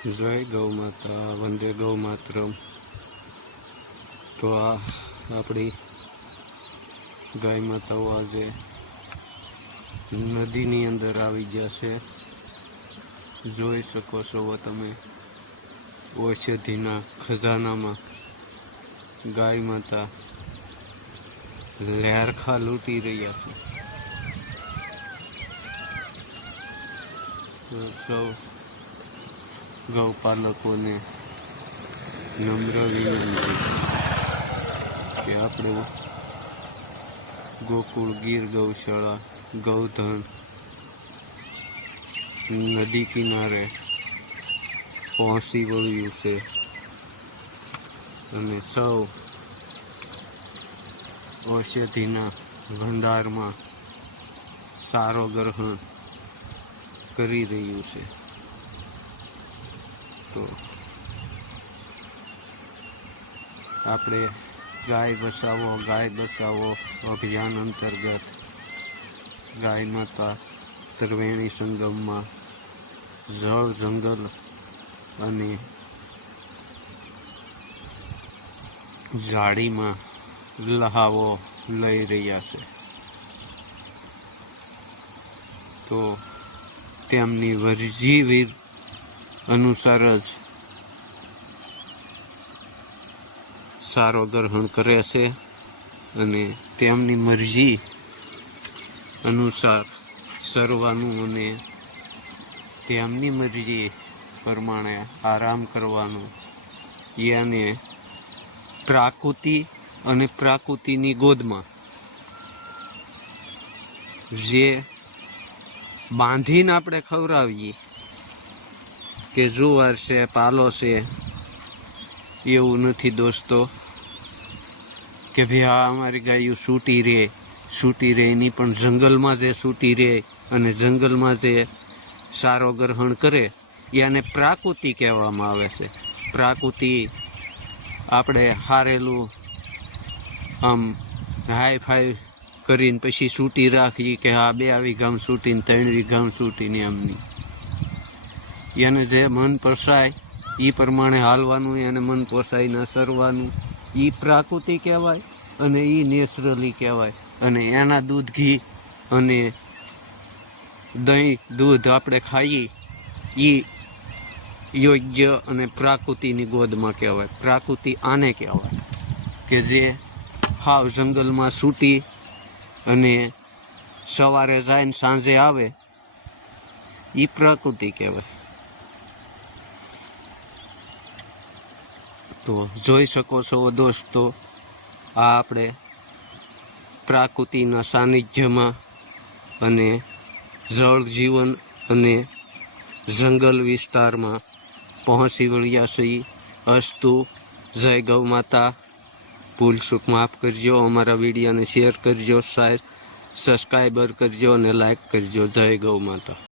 જય ગૌ માતા, વંદે ગૌ માતરમ। તો આ આપણી ગાય માતાઓ આજે નદીની અંદર આવી ગયા છે। જોઈ શકો છો તમે ઔષધિના ખજાનામાં ગાય માતા લહેરખા લૂંટી રહ્યા છે। સૌ ગૌપાલકોને નમ્ર વિનંતી કે આપણે ગોકુળ ગીર ગૌશાળા ગૌધન નદી કિનારે પહોંચી વળ્યું છે અને સૌ ઔષધિના ભંડારમાં સારો ગ્રહણ કરી રહ્યું છે। તો આપણે ગાય બચાવો અભિયાન અંતર્ગત ગાય માતા ત્રિવેણી સંગમમાં જળ જંગલ અને ઝાડીમાં લહાવો લઈ રહ્યા છે। તો તેમની મરજી અનુસાર જ સારો ગ્રહણ કરે છે અને તેમની મરજી અનુસાર સરવાનું અને તેમની મરજી પ્રમાણે આરામ કરવાનું એને પ્રાકૃતિ અને પ્રાકૃતિની ગોદમાં જે બાંધીને આપણે ખવડાવીએ કે જુવાર છે પાલો છે એવું નથી દોસ્તો કે ભાઈ આ અમારી ગાયું છૂટી રહે એની પણ જંગલમાં જે છૂટી રહે અને જંગલમાં જે સારો ગ્રહણ કરે એને પ્રાકૃતિ કહેવામાં આવે છે। પ્રાકૃતિ આપણે હારેલું આમ હાઈ ફાઈ કરીને પછી છૂટી રાખી કે આ 2 વીઘામાં છૂટીને 3 વીઘામાં છૂટીને એમની એને જે મન પોસાય એ પ્રમાણે હાલવાનું, એને મન પોસાય ન સરવાનું, એ પ્રાકૃતિ કહેવાય અને એ નેચરલી કહેવાય। અને એના દૂધ ઘી અને દહીં દૂધ આપણે ખાઈએ એ યોગ્ય અને પ્રાકૃતિની ગોદમાં કહેવાય। પ્રાકૃતિ આને કહેવાય કે જે હાવ જંગલમાં છૂટી અને સવારે જાય ને સાંજે આવે એ પ્રકૃતિ કહેવાય। તો જોઈ શકો છો દોસ્તો આ આપણે પ્રાકૃતિના સાનિધ્યમાં અને જળ જીવન અને જંગલ વિસ્તારમાં પહોંચી વળ્યા છીએ। અસ્તુ જય ગૌ માતા। ભૂલ ચૂક માફ કરજો, અમારા વિડીયોને શેર કરજો, સબસ્ક્રાઈબર કરજો અને લાઈક કરજો। જય ગૌ માતા।